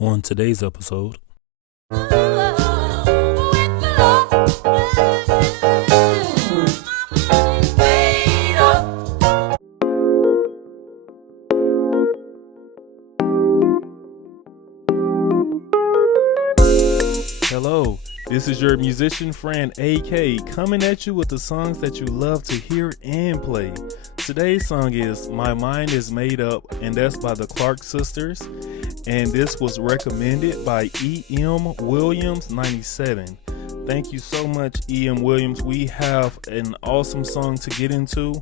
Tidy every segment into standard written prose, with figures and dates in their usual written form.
On today's episode, hello, this is your musician friend AK coming at you with the songs that you love to hear and play. Today's song is My Mind Is Made Up, and that's by the Clark Sisters, and this was recommended by E.M. Williams 97. Thank you so much, E.M. Williams. We have an awesome song to get into.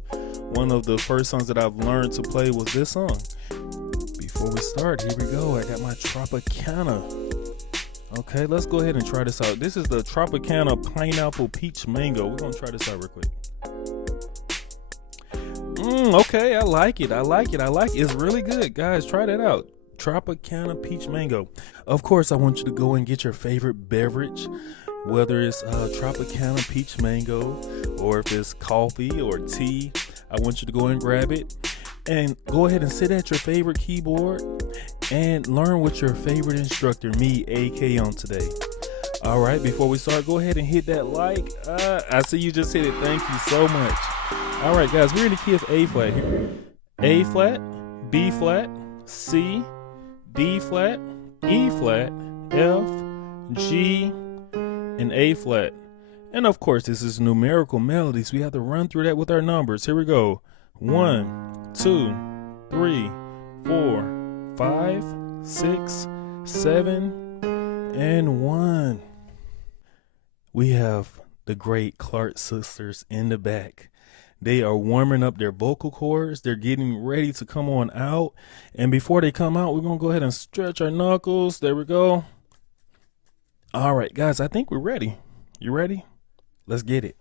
One of the first songs that I've learned to play was this song. Before we start, here we go. I got my Tropicana. Okay, let's go ahead and try this out. This is the Tropicana Pineapple Peach Mango. We're going to try this out real quick. Okay, I like it. It's really good. Guys, try that out. Tropicana Peach Mango. Of course, I want you to go and get your favorite beverage, whether it's Tropicana Peach Mango or if it's coffee or tea. I want you to go and grab it and go ahead and sit at your favorite keyboard and learn with your favorite instructor, me, AK, on today. All right, before we start, go ahead and hit that like. I see you just hit it. Thank you so much. All right, guys, we're in the key of A flat here. A flat, B flat, C, D flat, E flat, F, G, and A flat. And of course, this is numerical melodies. We have to run through that with our numbers. Here we go. 1, 2, 3, 4, 5, 6, 7, and 1. We have the great Clark Sisters in the back. They are warming up their vocal cords. They're getting ready to come on out. And before they come out, we're going to go ahead and stretch our knuckles. There we go. All right, guys, I think we're ready. You ready? Let's get it.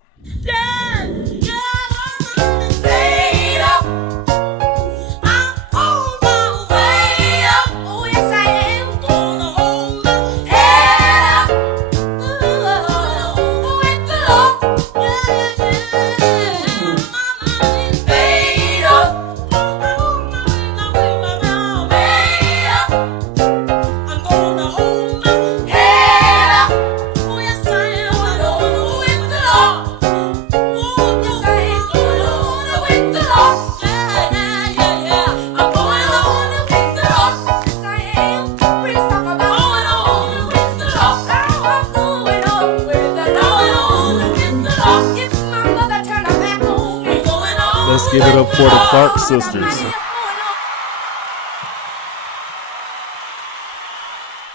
Let's give it up for the Clark Sisters.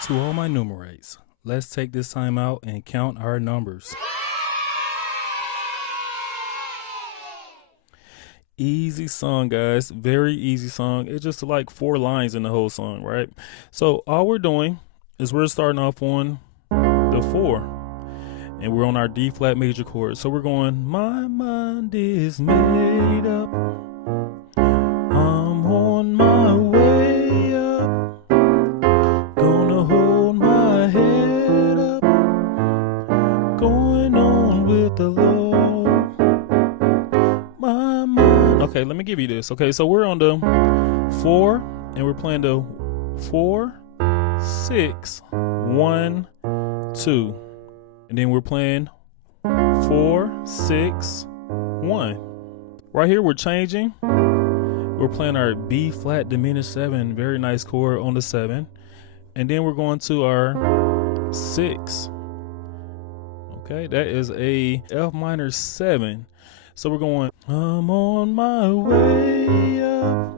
To all my numerates, let's take this time out and count our numbers. Easy song, guys. Very easy song. It's just like 4 lines in the whole song, right? So all we're doing is we're starting off on the 4. And we're on our D flat major chord. So we're going, my mind is made up. I'm on my way up. Gonna hold my head up. Going on with the Lord. My mind. Okay, let me give you this. Okay, so we're on the 4 and we're playing the 4, 6, 1, 2. And then we're playing 4, 6, 1. Right here, we're changing. We're playing our B flat diminished 7, very nice chord on the 7. And then we're going to our 6. Okay, that is a F minor 7. So we're going, I'm on my way up.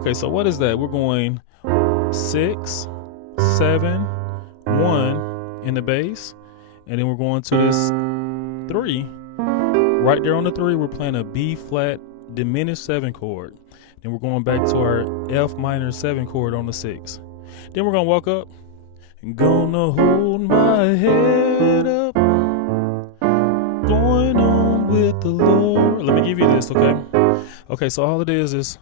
Okay, so what is that? We're going 6, 7, 1. In the bass, and then we're going to this 3. Right there on the 3, we're playing a B flat diminished 7 chord. Then we're going back to our F minor 7 chord on the 6. Then we're gonna walk up and gonna hold my head up, going on with the Lord. Let me give you this, okay, so all it is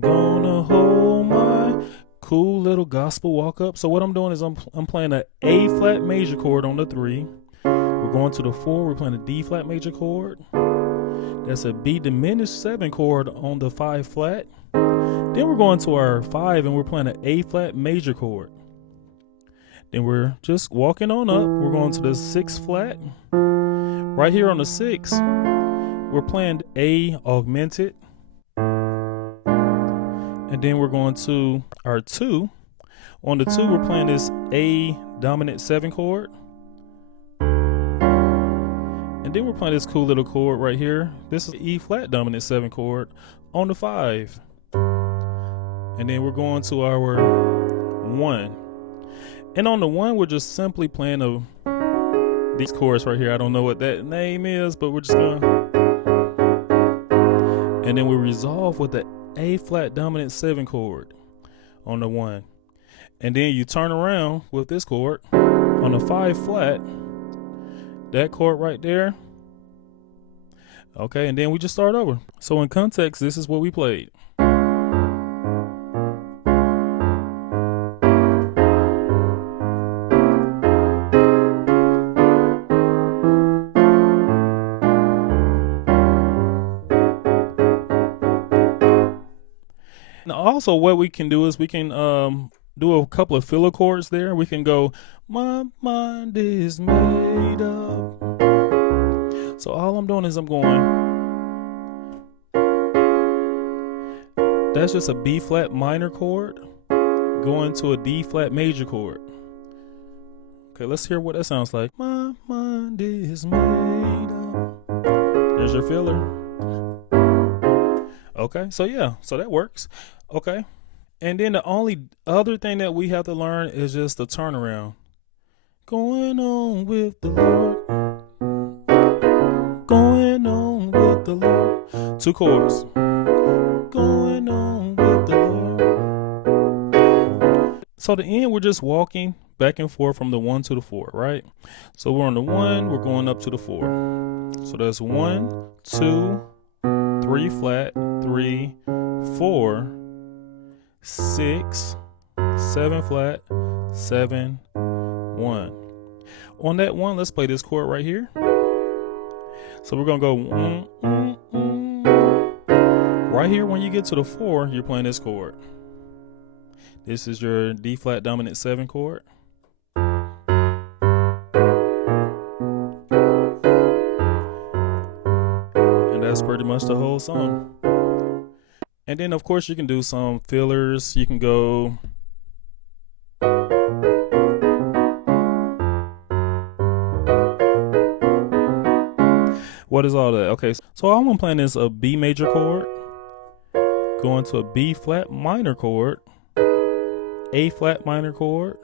gonna hold my cool little gospel walk up. So what I'm doing is I'm playing an A flat major chord on the 3. We're going to the 4. We're playing a D flat major chord. That's a B diminished 7 chord on the 5 flat. Then we're going to our 5 and we're playing an A flat major chord. Then we're just walking on up. We're going to the 6 flat. Right here on the 6, we're playing A augmented. And then we're going to our 2. On the 2, we're playing this A dominant 7 chord. And then we're playing this cool little chord right here. This is E flat dominant 7 chord on the 5. And then we're going to our 1. And on the 1, we're just simply playing these chords right here. I don't know what that name is, but we're just going. And then we resolve with the A flat dominant 7 chord on the 1. And then you turn around with this chord on the 5 flat. That chord right there. Okay, and then we just start over. So in context, this is what we played. Now also what we can do is we can do a couple of filler chords there. We can go, my mind is made up. So all I'm doing is I'm going, that's just a B flat minor chord going to a D flat major chord. Okay, let's hear what that sounds like. My mind is made up. There's your filler. Okay, so yeah, so that works. Okay. And then the only other thing that we have to learn is just the turnaround. Going on with the Lord. Going on with the Lord. 2 chords. Going on with the Lord. So the end, we're just walking back and forth from the 1 to the 4, right? So we're on the 1, we're going up to the 4. So that's 1, 2, 3 flat, 3, 4, 6, 7 flat, 7, 1. On that 1, let's play this chord right here. So we're gonna go right here. When you get to the 4, you're playing this chord. This is your D flat dominant 7 chord. And that's pretty much the whole song. And then of course you can do some fillers. You can go what is all that? Okay, so all I'm playing is a B major chord, going to a B flat minor chord, A flat minor chord,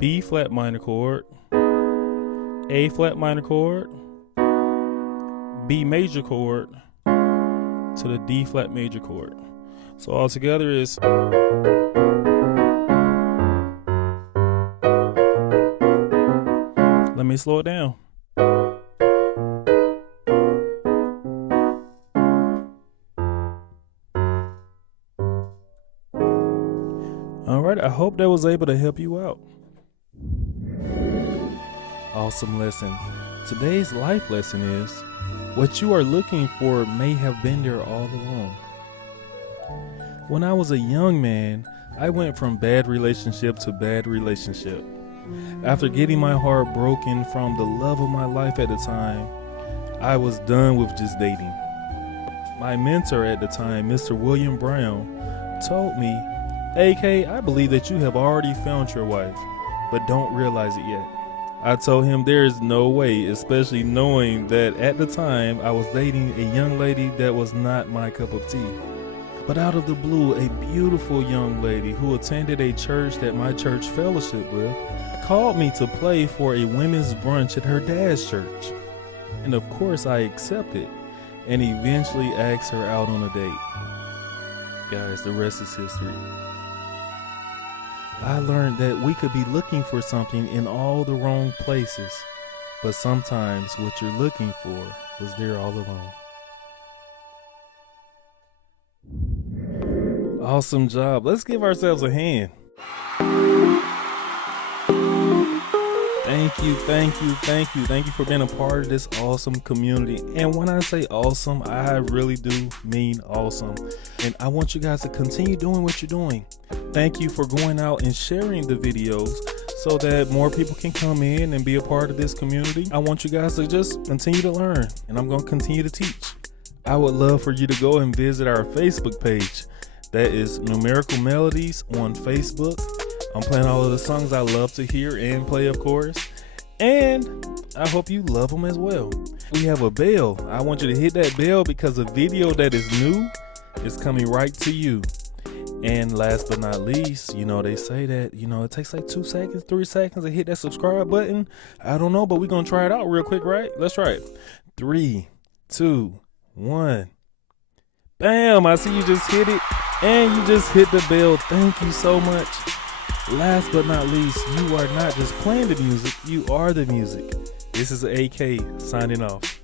B flat minor chord, A flat minor chord, B major chord to the D flat major chord. So all together is let me slow it down. All right, I hope that was able to help you out. Awesome lesson. Today's life lesson is, what you are looking for may have been there all along. When I was a young man, I went from bad relationship to bad relationship. After getting my heart broken from the love of my life at the time, I was done with just dating. My mentor at the time, Mr. William Brown, told me, AK, I believe that you have already found your wife, but don't realize it yet. I told him there is no way, especially knowing that at the time I was dating a young lady that was not my cup of tea. But out of the blue, a beautiful young lady who attended a church that my church fellowship with called me to play for a women's brunch at her dad's church. And of course I accepted and eventually asked her out on a date. Guys, the rest is history. I learned that we could be looking for something in all the wrong places, but sometimes what you're looking for was there all along. Awesome job. Let's give ourselves a hand. Thank you for being a part of this awesome community. And when I say awesome, I really do mean awesome. And I want you guys to continue doing what you're doing. Thank you for going out and sharing the videos so that more people can come in and be a part of this community. I want you guys to just continue to learn, and I'm going to continue to teach. I would love for you to go and visit our Facebook page. That is Numerical Melodies on Facebook. I'm playing all of the songs I love to hear and play, of course. And I hope you love them as well. We have a bell. I want you to hit that bell because a video that is new is coming right to you. And last but not least, they say that, it takes like 2 seconds, 3 seconds to hit that subscribe button. I don't know, but we're going to try it out real quick, right? Let's try it. 3, 2, 1. Bam! I see you just hit it. And you just hit the bell. Thank you so much. Last but not least, you are not just playing the music, you are the music. This is AK signing off.